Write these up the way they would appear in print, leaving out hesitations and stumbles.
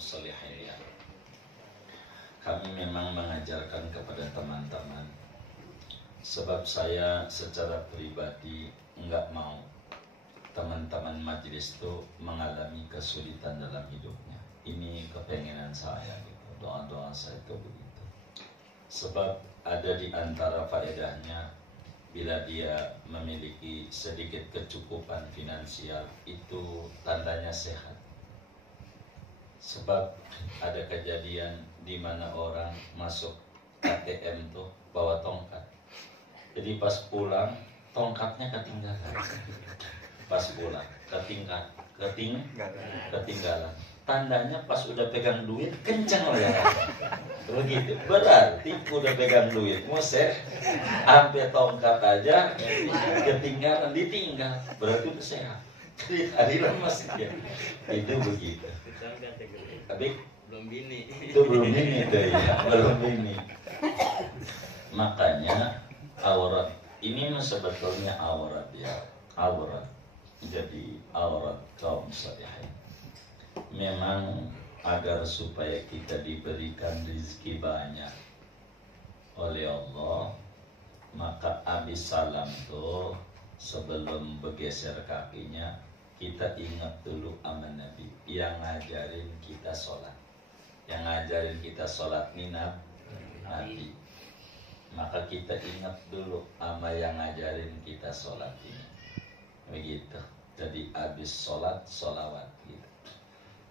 salihin ya. Kami memang mengajarkan kepada teman-teman, sebab saya secara pribadi enggak mau teman-teman majelis itu mengalami kesulitan dalam hidupnya. Ini kepengenan saya gitu. Doa-doa saya itu begitu. Sebab ada di antara faedahnya, bila dia memiliki sedikit kecukupan finansial, itu tandanya sehat. Sebab ada kejadian di mana orang masuk ATM tuh bawa tongkat. Jadi pas pulang tongkatnya ketinggalan. Pas pulang ketinggalan. Tandanya pas udah pegang duit kencang lah ya. Begitu. Berarti udah pegang duit museh sampai tongkat aja ketinggalan, ditinggal. Berarti udah sehat. Hadiran masih ya. Itu begitu. Tapi belum bini. Itu belum bini tuh ya, belum bini. Makanya aurat ini sebetulnya aurat ya, aurat. Jadi aurat kaum salihin. Memang agar supaya kita diberikan rezeki banyak oleh Allah, maka habis salam tuh sebelum bergeser kakinya kita ingat dulu sama Nabi yang ngajarin kita sholat. Yang ngajarin kita sholat ini Nabi. Maka kita ingat dulu sama yang ngajarin kita sholat ini. Begitu. Jadi habis sholat, sholawat gitu.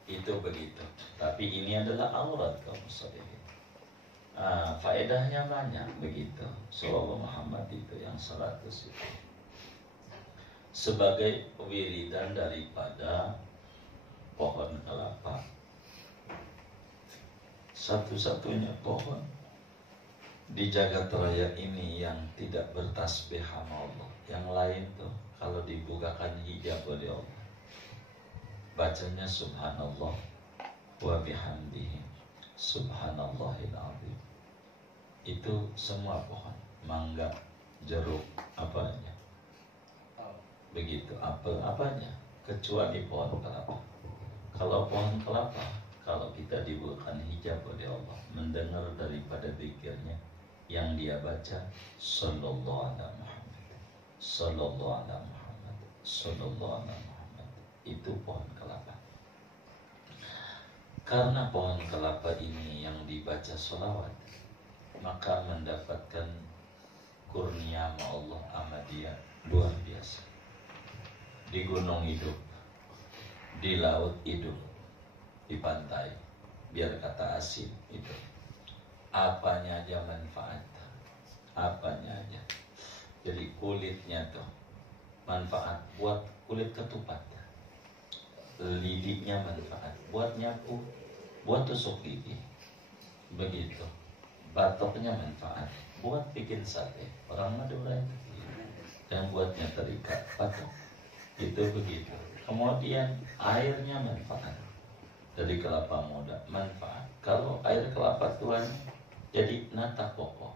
Itu begitu. Tapi ini adalah aurat kaum salihin. Faedahnya banyak begitu. Sallallahu Muhammad itu yang 100 itu. Sebagai wiridan daripada pohon kelapa. Satu-satunya pohon di jagat raya ini yang tidak bertasbih sama Allah. Yang lain tuh kalau dibukakan hijab oleh Allah, bacanya subhanallah wa bihamdihi subhanallahil azim. Itu semua pohon, mangga, jeruk, apanya begitu, apel apanya, kecuali pohon kelapa. Kalau pohon kelapa, kalau kita dibukakan hijab oleh Allah, mendengar daripada zikirnya yang dia baca sallallahu alaihi Muhammad, sallallahu alaihi Muhammad, sallallahu alaihi Muhammad, itu pohon kelapa. Karena pohon kelapa ini yang dibaca sholawat, maka mendapatkan kurnia Allah sama dia luar biasa. Di gunung hidup, di laut hidup, di pantai, biar kata asin itu, apanya aja manfaat, apanya aja. Jadi kulitnya tuh manfaat buat kulit ketupat, lidiknya manfaat buat nyapu, buat tusuk gigi, begitu. Batoknya manfaat buat bikin sate, orang Madura itu, dan buatnya terikat batok. Itu begitu. Kemudian airnya manfaat dari kelapa muda, manfaat. Kalau air kelapa tuan jadi nata koko.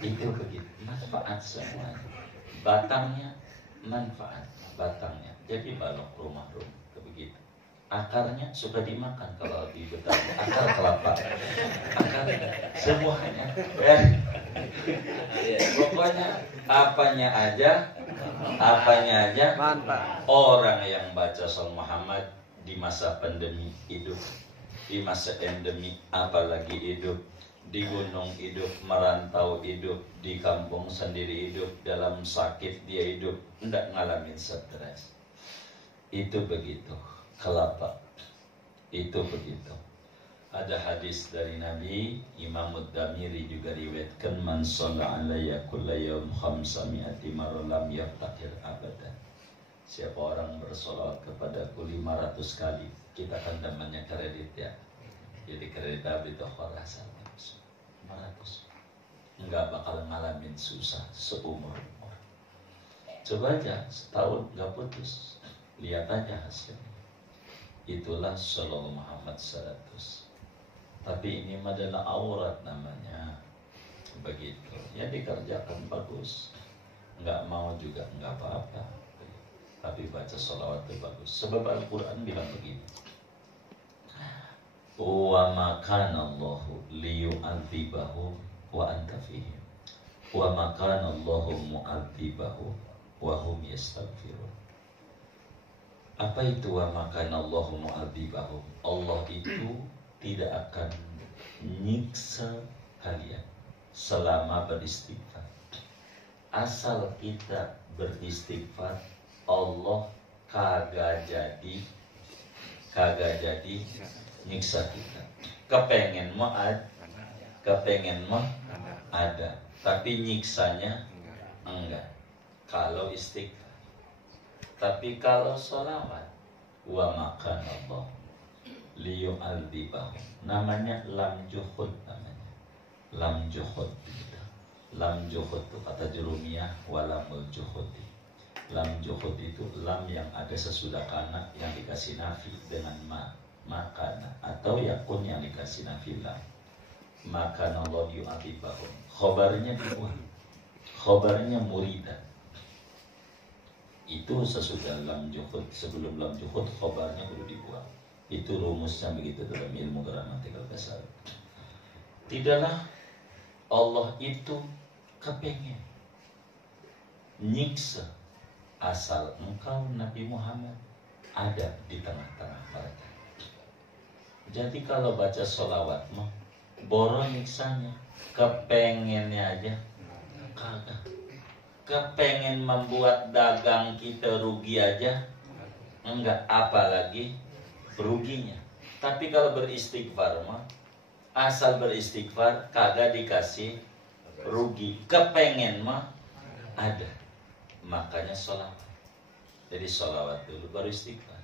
Itu begitu, manfaat semuanya. Batangnya manfaat, batangnya jadi balok rumah-rumah, begitu. Akarnya suka dimakan kalau di Betawi, akar kelapa, akar semuanya. Pokoknya apanya aja mantap. Orang yang baca Sallallahu Muhammad di masa pandemi hidup, di masa endemi apalagi hidup, di gunung hidup, merantau hidup, di kampung sendiri hidup, dalam sakit dia hidup, tidak ngalamin stres. Itu begitu, kelapa. Itu begitu. Ada hadis dari Nabi, Imam Ad-Damiri juga riwayatkan, man shalla alayya kulla yawm 500 marra lam yaftaqir abadan. Siapa orang bersolawat kepadaku 500 kali, kita kan namanya kredit ya. Jadi kredit habis itu khalasan 500. Enggak bakal ngalamin susah seumur umur. Coba aja setahun enggak putus, lihat aja hasilnya. Itulah Sallallahu Muhammad 100. Tapi ini adalah aurat namanya, begitu. Ya dikerjakan bagus, nggak mau juga nggak apa-apa. Tapi baca sholawat itu bagus. Sebab Al-Quran bilang begini, wa ma kana Allahu liyu'adzibahum wa anta fihim wa ma kana Allahu mu'adzibahum wa hum yastaghfirun. Apa itu wa ma kana Allahu mu'adzibahum? Allah itu tidak akan nyiksa kalian selama beristighfar. Asal kita beristighfar, Allah kagak jadi nyiksa kita. Kepengen mah ada, tapi nyiksanya enggak. Kalau istighfar. Tapi kalau sholawat, wa makan Allah liyu'adzibahum, namanya lam juhud, namanya lam juhud. Lam juhud itu kata Jurumiyah, walamul juhudi. Lam juhud itu lam yang ada sesudah kana yang dikasih nafi dengan makana, atau yakun yang dikasih nafi lam. Maka Allah yu'adzibahum, khobarnya dibuang, khobarnya muridan. Itu sesudah lam juhud. Sebelum lam juhud khobarnya perlu dibuang. Itu rumusnya begitu dalam ilmu gramatikal kasar. Tidaklah Allah itu kepengen nyiksa asal engkau Nabi Muhammad ada di tengah-tengah mereka. Jadi kalau baca sholawat mah boron nyiksanya, kepengennya aja kagak. Kepengen membuat dagang kita rugi aja enggak, apalagi ruginya. Tapi kalau beristighfar mah asal beristighfar kagak dikasih rugi, kepengen mah ada. Makanya sholawat. Jadi sholawat dulu baru istighfar.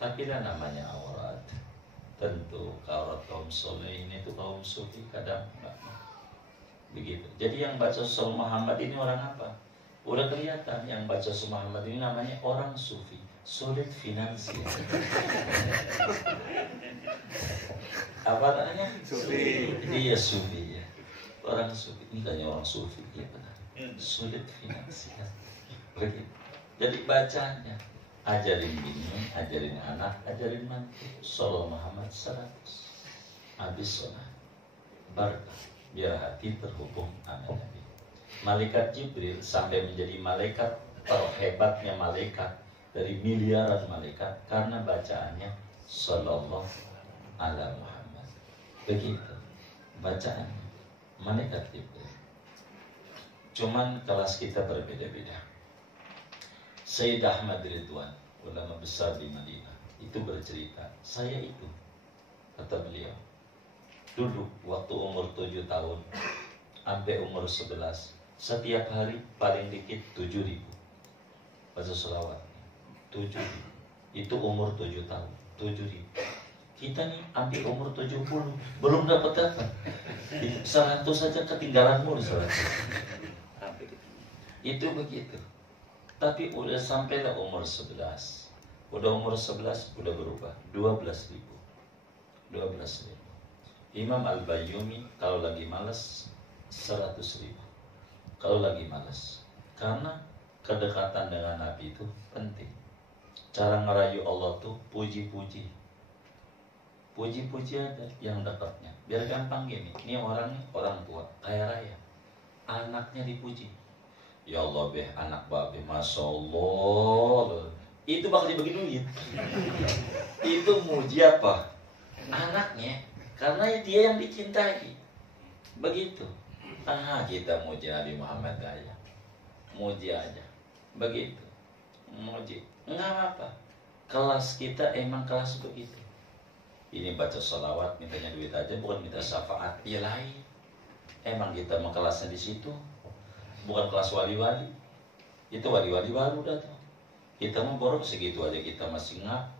Tapi lah namanya aurat. Tentu aurat kaum soleh ini tuh kaum sufi kadang enggak begitu. Jadi yang baca Rasul Muhammad ini orang apa? Udah kelihatan yang baca Rasul Muhammad ini namanya orang sufi, sulit finansial. Apa namanya? Sufi. Iya sufi ya. Orang sufi ini kayaknya orang sufi ya benar. Sulit finansial. Begitu. Jadi bacanya ajarin bini, ajarin anak, ajarin mantu. Sallallahu Muhammad 100. Habis sholat barakah, biar hati terhubung sama Nabi. Malaikat Jibril sampai menjadi malaikat terhebatnya malaikat dari miliaran malaikat karena bacaannya Sallallahu ala Muhammad. Begitu bacaannya malaikat Jibril. Cuman kelas kita berbeda-beda. Sayyid Ahmad Ridwan, ulama besar di Madinah, itu bercerita, saya itu, kata beliau, dulu waktu umur 7 tahun sampai umur 11, setiap hari paling dikit 7.000 baca sholawat. 7.000 itu umur 7 tahun, 7.000. Kita nih sampai umur 70 belum dapat 100 saja ketinggalan mulu 100. Itu begitu. Tapi udah sampailah umur 11. Udah umur 11 udah berubah 12.000. 12.000. Imam Al-Bayyumi kalau lagi malas 100.000. Kalau lagi malas. Karena kedekatan dengan Nabi itu penting. Cara ngerayu Allah tuh puji-puji. Puji-puji ada yang dekatnya. Biar gampang gini. Ini orangnya orang tua, kaya raya. Anaknya dipuji. Ya Allah beh, anak babe, Masya Allah. Itu bakal dibagi duit. Itu muji apa? Anaknya. Karena dia yang dicintai. Begitu. Kita muji Nabi Muhammad aja. Muji aja. Begitu. Muji. Enggak apa. Kelas kita emang kelas begitu. Ini baca sholawat, mintanya duit aja, bukan minta syafaat. Ya lain. Emang kita mau kelasnya di situ. Bukan kelas wali-wali. Itu wali-wali baru datang. Kita mau borok segitu aja kita masih ngap.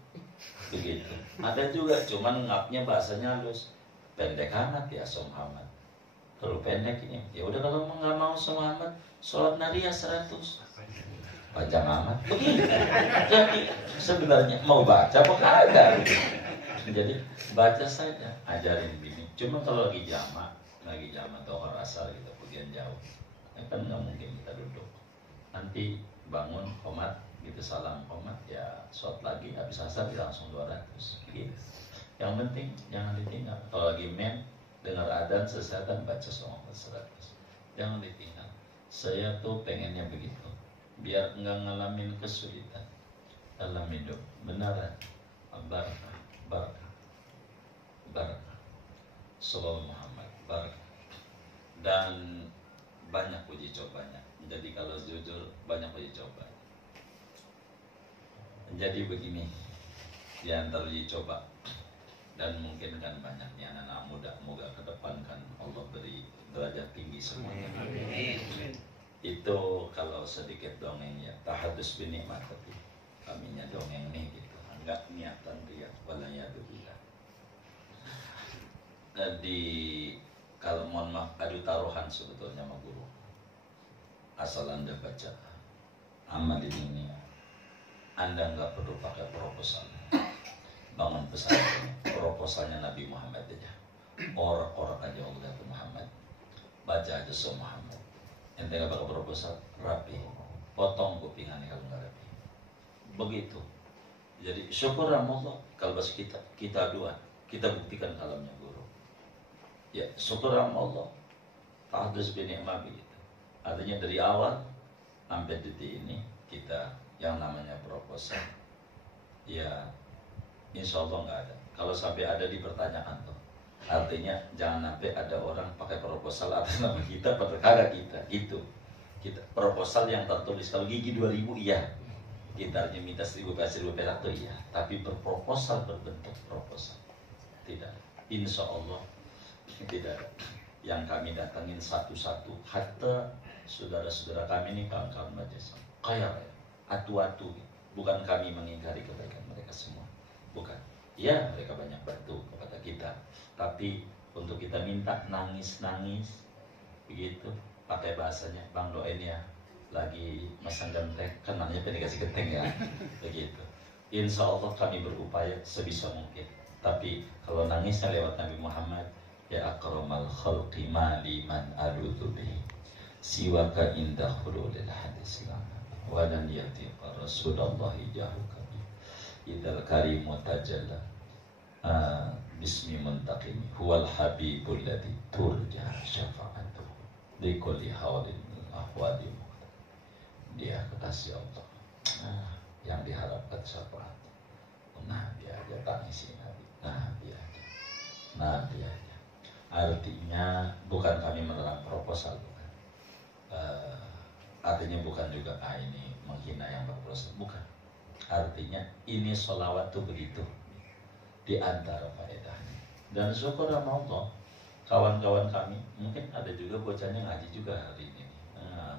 Begitu. Ada juga cuman ngapnya bahasanya halus. Pendek amat ya Rasul Muhammad. Terlalu pendek ini. Ya udah kalau nggak mau Rasul Muhammad, sholat nariyah 100. Panjang amat. Begitu. Jadi sebenarnya mau baca apa kagak? Jadi baca saja, ajarin bini. Cuma kalau lagi jamak tohar asal gitu, bagian jauh. Kan nggak mungkin kita duduk. Nanti bangun komat gitu, salam komat ya, shot lagi habis asar langsung 200 gitu. Yang penting jangan ditinggal. Kalau lagi dengar adzan sesatan baca salawat 100. Jangan ditinggal. Saya tuh pengennya begitu, biar enggak ngalamin kesulitan dalam hidup. Beneran. Barakah, barakah, barakah. Sallallahu Muhammad, barakah. Dan banyak uji cobanya. Jadi kalau jujur banyak uji coba. Jadi begini, di antara uji coba, dan mungkin kan banyaknya anak-anak muda, moga ke depan kan Allah beri derajat tinggi semuanya. Itu kalau sedikit dongeng ya, tahadus binikmat, tapi kaminya dongeng nih gitu, enggak niatan riak, walayadzubillah. Jadi kalau mohon maaf, adu taruhan sebetulnya sama guru. Asal Anda baca amal ini, Anda nggak perlu pakai proposal. Bangun pesantren, proposalnya Nabi Muhammad aja. Orang-orang aja Allah itu Muhammad. Baca aja semua Muhammad. Ente nggak pakai proposal, rapi. Potong kupingannya kalau nggak rapi. Begitu. Jadi syukur Allah kalau bahasa kita dua, kita buktikan kalamnya guru. Ya syukur Allah. Tahdus binikmah begitu. Artinya dari awal sampai detik ini kita yang namanya proposal, ya insya Allah nggak ada. Kalau sampai ada dipertanyakan tuh, artinya jangan sampai ada orang pakai proposal atas nama kita, perkara kita itu. Kita proposal yang tertulis kalau gigi 2000 iya, kita hanya minta 1000 perak tuh iya. Tapi berproposal berbentuk proposal tidak. Insya Allah tidak ada. Yang kami datangin satu-satu, hatta saudara-saudara kami ini kawan-kawan majelis kaya raya, atu-atu. Bukan kami mengingkari kebaikan mereka semua, bukan. Ya mereka banyak bantu kepada kita, tapi untuk kita minta nangis-nangis begitu, pakai bahasanya Bang doain ya, lagi masang genteng, kan namanya dikasih genteng ya, begitu. Insya Allah kami berupaya sebisa mungkin. Tapi kalau nangisnya lewat Nabi Muhammad, ya akramal khalqi mali man aludu bihi siwaka indah khululil hadis wa lan yatiqa Rasulullah jahuka idal karimu tajalla bismi muntaqimi huwal habibul ladzi turja syafa'atuhu likulli hawlin min ahwali. Dia kekasih Allah, yang diharapkan syafaat. Nabi aja tangisi Nabi, Nabi aja, Nabi aja. Artinya bukan kami menerang proposal, bukan. Artinya bukan juga ini menghina yang berproposal, bukan. Artinya ini sholawat tuh begitu di antara faedahnya. Dan syukur sama Allah, kawan-kawan kami mungkin ada juga bocahnya ngaji juga hari ini.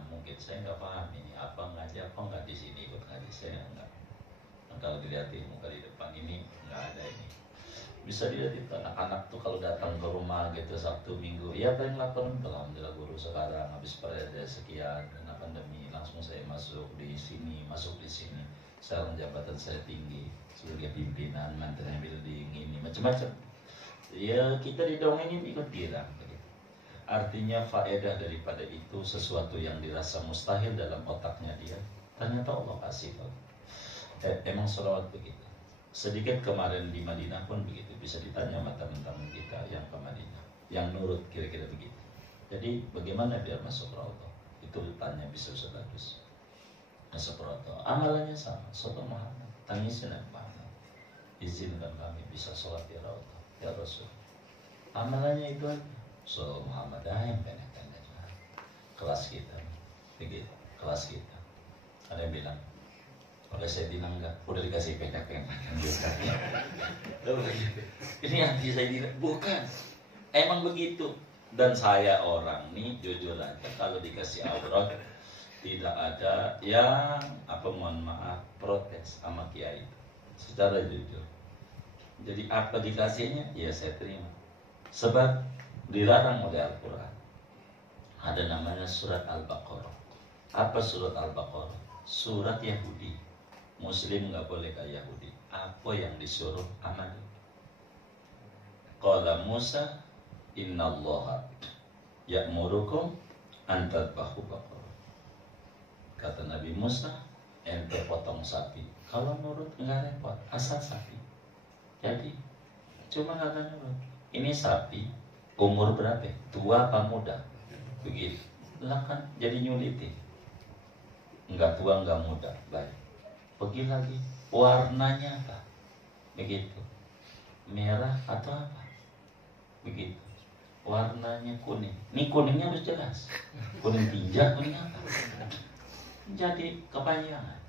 Mungkin saya nggak paham ini apa ngaji apa nggak di sini ikut ngaji, saya nggak. Nah, kalau dilihat di muka di depan ini nggak ada ini. Bisa dilihat itu anak-anak tuh kalau datang ke rumah gitu Sabtu Minggu, ya paling laporan alhamdulillah guru sekarang habis periode sekian karena pandemi langsung saya masuk di sini, sekarang jabatan saya tinggi sebagai pimpinan mantan building ini macam-macam. Ya kita didongengin ikut bilang. Artinya faedah daripada itu sesuatu yang dirasa mustahil dalam otaknya dia, ternyata Allah kasih. Emang sholawat begitu. Sedikit kemarin di Madinah pun begitu, bisa ditanya sama teman-teman kita yang ke Madinah, yang nurut kira-kira begitu. Jadi bagaimana biar masuk raudhah? Itu tanya bisa bagus. Masuk raudhah, amalannya sama, soto Muhammad, tangisin Muhammad. Izinkan kami bisa sholat di raudhah, ya Rasul. Amalannya itu aja. So Muhammad yang pendek-pendek kelas kita, begitu kelas kita. Ada yang bilang, kalau saya bilang enggak, udah dikasih pendek-pendek ini anti saya bilang, bukan, emang begitu. Dan saya orang nih jujur aja, kalau dikasih aurat tidak ada yang mohon maaf protes sama kiai secara jujur. Jadi apa dikasihnya, ya saya terima. Sebab dilarang oleh Al-Quran. Ada namanya surat Al-Baqarah. Apa surat Al-Baqarah? Surat Yahudi. Muslim nggak boleh kayak Yahudi. Apa yang disuruh amal. Qala Musa, innallaha ya'murukum an tadbahu baqarah. Kata Nabi Musa, ente potong sapi. Kalau nurut nggak repot, asal sapi. Jadi Cuma nggak akan nurut. Ini sapi umur berapa? Tua apa muda? Begitu. Lah kan jadi nyulitin. Enggak tua enggak muda. Baik. Pergi lagi. Warnanya apa? Begitu. Merah atau apa? Begitu. Warnanya kuning. Ini kuningnya harus jelas. Kuning tinja, kuning apa? Jadi kepanjangan.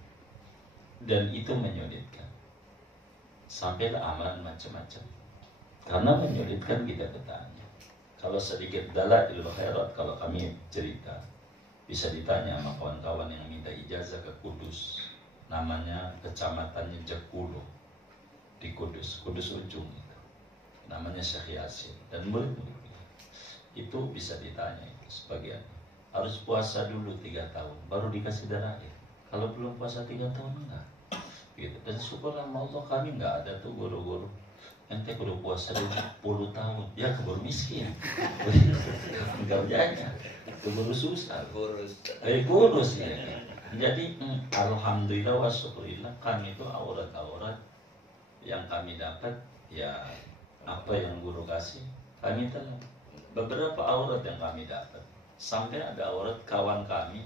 Dan itu menyulitkan. Sampailah amalan macam-macam. Karena menyulitkan kita bertanya. Kalau sedikit dalailul khairat, kalau kami cerita, bisa ditanya sama kawan-kawan yang minta ijazah ke Kudus. Namanya kecamatannya Jekulo di Kudus, Kudus ujung itu. Namanya Syekh Yasin dan murid-murid. Itu bisa ditanya itu sebagian. Harus puasa dulu 3 tahun, baru dikasih darah air. Kalau belum puasa 3 tahun enggak. Gitu. Dan syukur sama Allah kami enggak ada tuh guru-guru ente kudu puasa 20 tahun, ya keburu miskin. Kerjanya keburu susah, kurus ya. Jadi alhamdulillah wa syukurillah, kami itu aurat-aurat yang kami dapat ya apa yang guru kasih kami telah. Beberapa aurat yang kami dapat sampai ada aurat kawan kami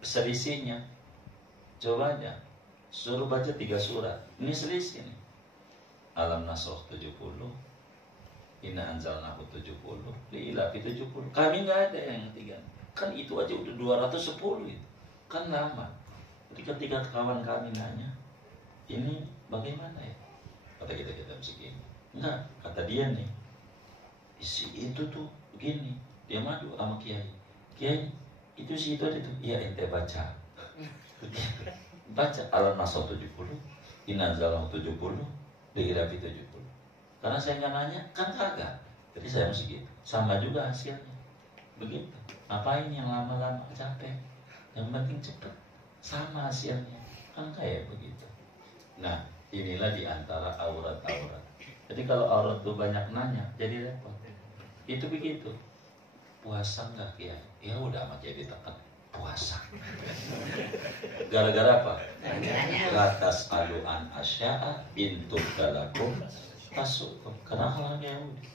selisihnya. Coba aja suruh baca 3 surat, ini selisih nih. Alam Nasrah 70, Inna Anzalnahu 70, Li'ilafi 70. Kami nggak ada yang ketiga. Kan itu aja udah 210 itu. Kan lama. Jadi ketika kawan kami nanya, ini bagaimana ya? Kata kita begini. Enggak, kata dia nih. Isi itu tuh begini. Dia madu sama kiai. Kiai, itu sih itu ada tuh. Iya, ente baca. Baca Alam Nasrah 70, Inna Anzalnahu 70, Li'ilafi 70. Karena saya nggak nanya, kan kagak. Jadi saya mesti gitu. Sama juga hasilnya. Begitu. Ngapain yang lama-lama capek? Yang penting cepat. Sama hasilnya. Kan kayak begitu. Nah, inilah diantara aurat-aurat. Jadi kalau aurat itu banyak nanya, jadi repot. Itu begitu. Puasa nggak ya? Ya udah sama kiai ditekan. Puasa. Gara-gara apa? Ratas aluan asya'a intuk dalakum tasukum. Karena hal Yahudi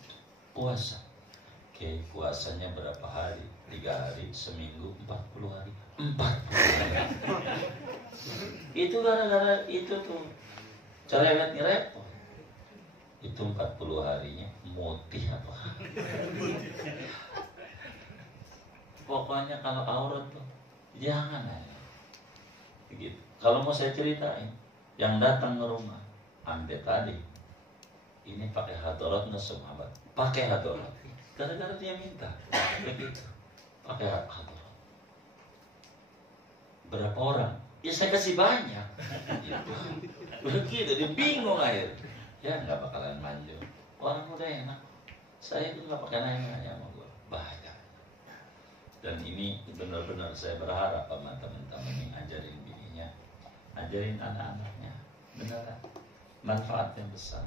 puasa. Oke, puasanya berapa hari? 3 hari, seminggu, 40 hari. 40 hari. Itu gara-gara itu tuh. Cerewet nih repot. Itu 40 harinya mutih apa? Pokoknya kalau aurat tuh jangan aja. Begitu. Kalau mau saya ceritain, yang datang ke rumah, ambil tadi, ini pakai hadarat nggak sahabat, pakai hadarat. Gara-gara dia minta, begitu, pakai hadarat. Berapa orang? Ya saya kasih banyak. Gitu. Begitu, dia bingung akhirnya. Ya nggak bakalan manjur. Orang udah enak. Saya itu nggak pakai nanya sama gue, bahaya. Dan ini benar-benar saya berharap sama teman-teman ini ajarin bininya, ajarin anak-anaknya, beneran manfaat yang besar.